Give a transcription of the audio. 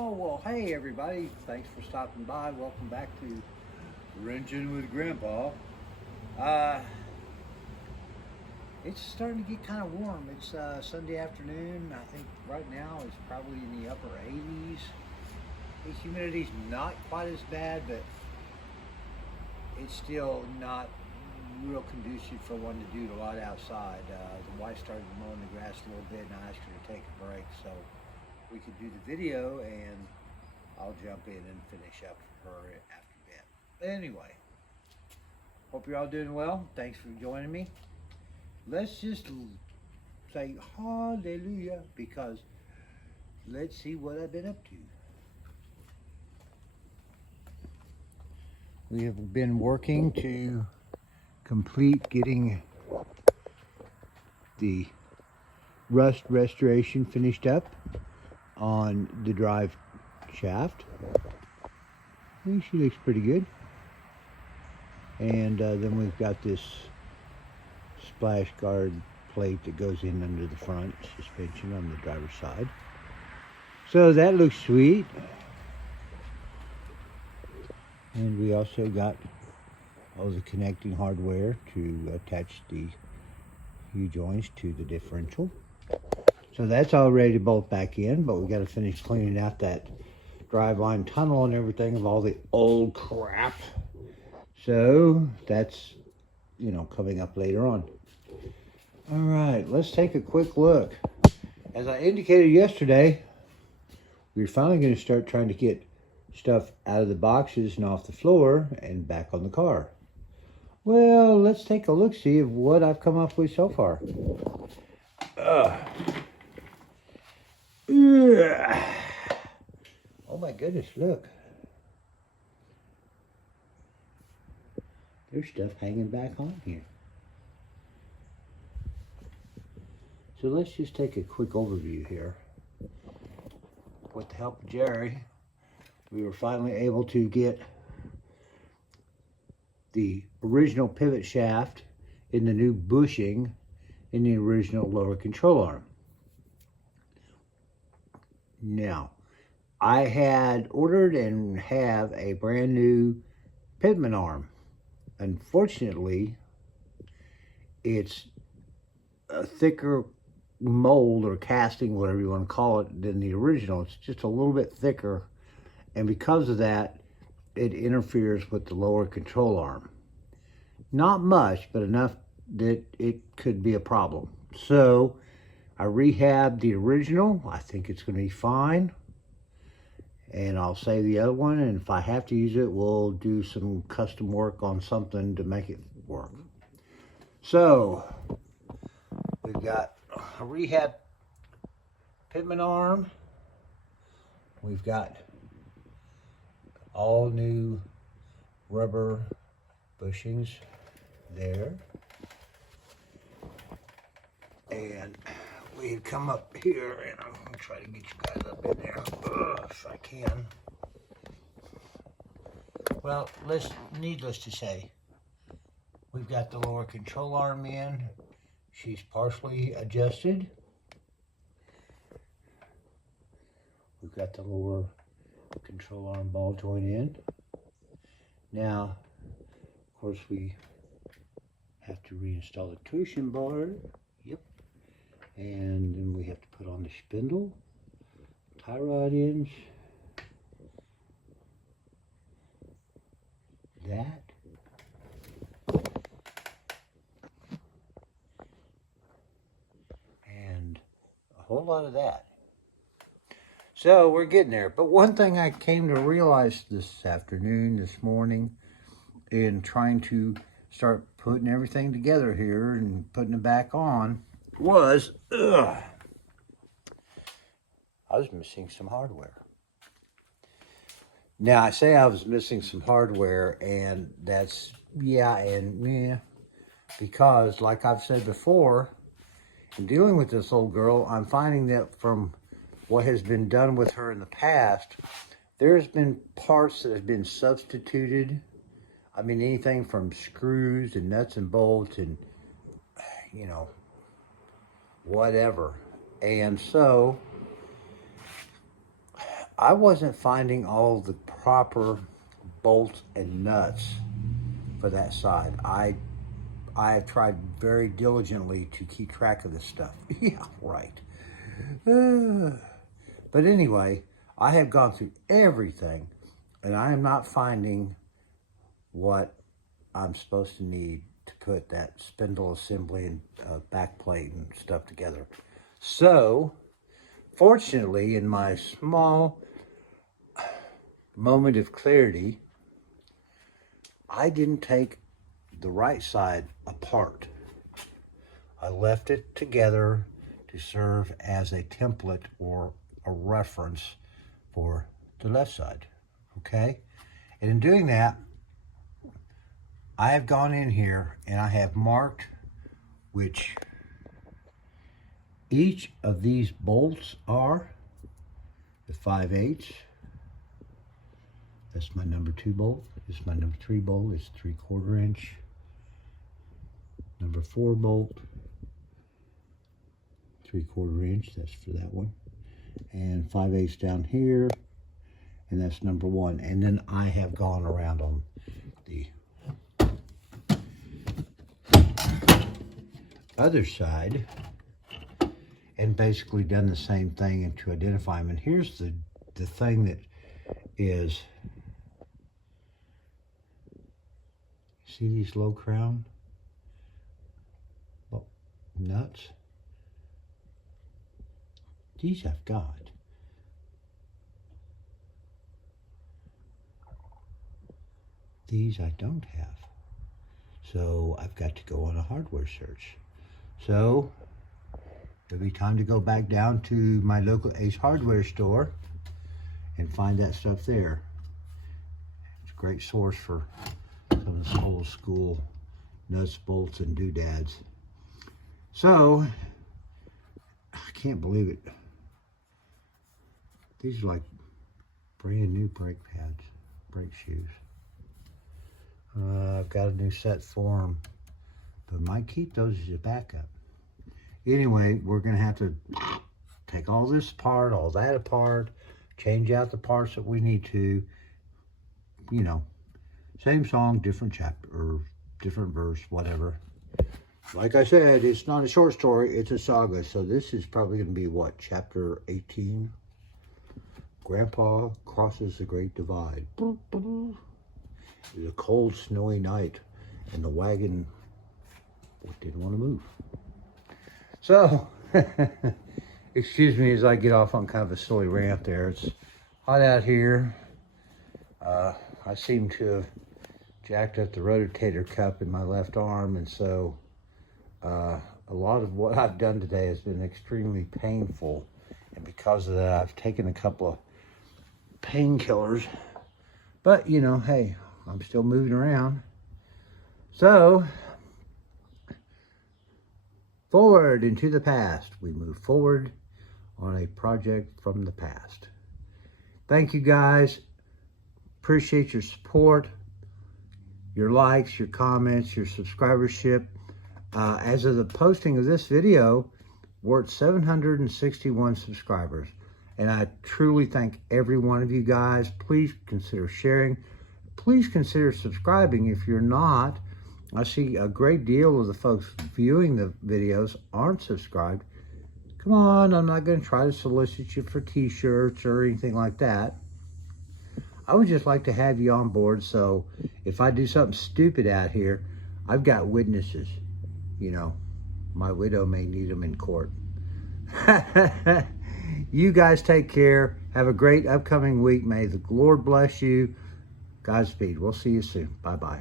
Oh, well, hey everybody. Thanks for stopping by. Welcome back to Wrenching with Grandpa. Uh, it's starting to get kind of warm. It's Sunday afternoon. I think right now it's probably in the upper 80s. The humidity's not quite as bad, but it's still not real conducive for one to do a lot outside. The wife started mowing the grass a little bit, and I asked her to take a break so we could do the video, and I'll jump in and finish up for her after bed. But anyway, hope you're all doing well. Thanks for joining me. Let's just say hallelujah because let's see what I've been up to. We have been working to complete getting the rust restoration finished up on the drive shaft. I think she looks pretty good. And then we've got this splash guard plate that goes in under the front suspension on the driver's side. So that looks sweet. And we also got all the connecting hardware to attach the U-joints to the differential. So that's all ready to bolt back in, but we got to finish cleaning out that driveline tunnel and everything of all the old crap. So that's, coming up later on. All right, let's take a quick look. As I indicated yesterday, we're finally going to start trying to get stuff out of the boxes and off the floor and back on the car. Well, let's take a look-see of what I've come up with so far. Oh my goodness, look. There's stuff hanging back on here. So let's just take a quick overview here. With the help of Jerry, we were finally able to get the original pivot shaft in the new bushing in the original lower control arm. Now, I had ordered and have a brand new Pitman arm. Unfortunately, it's a thicker mold or casting, whatever you want to call it, than the original. It's just a little bit thicker, and because of that, it interferes with the lower control arm. Not much, but enough that it could be a problem. So I rehabbed the original. I think it's going to be fine. And I'll save the other one, and if I have to use it, we'll do some custom work on something to make it work. So we've got a rehab Pitman arm. We've got all new rubber bushings there. And we come up here, and I'm going to try to get you guys up in there if I can. Well, needless to say, we've got the lower control arm in. She's partially adjusted. We've got the lower control arm ball joint in. Now, of course, we have to reinstall the torsion bar. Yep. And then we have to put on the spindle, tie rod ends, that, and a whole lot of that. So we're getting there. But one thing I came to realize this morning, in trying to start putting everything together here and putting it back on, was I was missing some hardware. Now, I say I was missing some hardware, and that's, because like I've said before, in dealing with this old girl, I'm finding that from what has been done with her in the past, there's been parts that have been substituted. I mean, anything from screws and nuts and bolts and, whatever. And so I wasn't finding all the proper bolts and nuts for that side. I have tried very diligently to keep track of this stuff. Yeah, right. But anyway, I have gone through everything, and I am not finding what I'm supposed to need to put that spindle assembly and back plate and stuff together. So, fortunately, in my small moment of clarity, I didn't take the right side apart. I left it together to serve as a template or a reference for the left side, okay? And in doing that, I have gone in here and I have marked which each of these bolts are. The 5/8, that's my number 2 bolt. This is my number 3 bolt, it's 3/4 inch. Number 4 bolt, 3/4 inch, that's for that one. And 5/8 down here, and that's number 1. And then I have gone around on the other side and basically done the same thing and to identify them. And here's the thing that is, see these low crown nuts? These I've got. These I don't have. So I've got to go on a hardware search. So it'll be time to go back down to my local Ace Hardware store and find that stuff there. It's a great source for some of this old school nuts, bolts, and doodads. So, I can't believe it. These are like brand new brake pads, brake shoes. I've got a new set for them, but might keep those as a backup. Anyway, we're gonna have to take all this apart, all that apart, change out the parts that we need to, you know, same song, different chapter, or different verse, whatever. Like I said, it's not a short story, it's a saga. So this is probably gonna be what, chapter 18? Grandpa crosses the Great Divide. It was a cold, snowy night, and the wagon didn't want to move. So, excuse me as I get off on kind of a silly rant there. It's hot out here. I seem to have jacked up the rotator cuff in my left arm, and so a lot of what I've done today has been extremely painful. And because of that, I've taken a couple of painkillers. But, you know, hey, I'm still moving around. So, forward into the past. We move forward on a project from the past. Thank you guys. Appreciate your support, your likes, your comments, your subscribership. As of the posting of this video, we're at 761 subscribers. And I truly thank every one of you guys. Please consider sharing. Please consider subscribing if you're not. I see a great deal of the folks viewing the videos aren't subscribed. Come on, I'm not going to try to solicit you for t-shirts or anything like that. I would just like to have you on board, so if I do something stupid out here, I've got witnesses. You know, my widow may need them in court. You guys take care. Have a great upcoming week. May the Lord bless you. Godspeed. We'll see you soon. Bye-bye.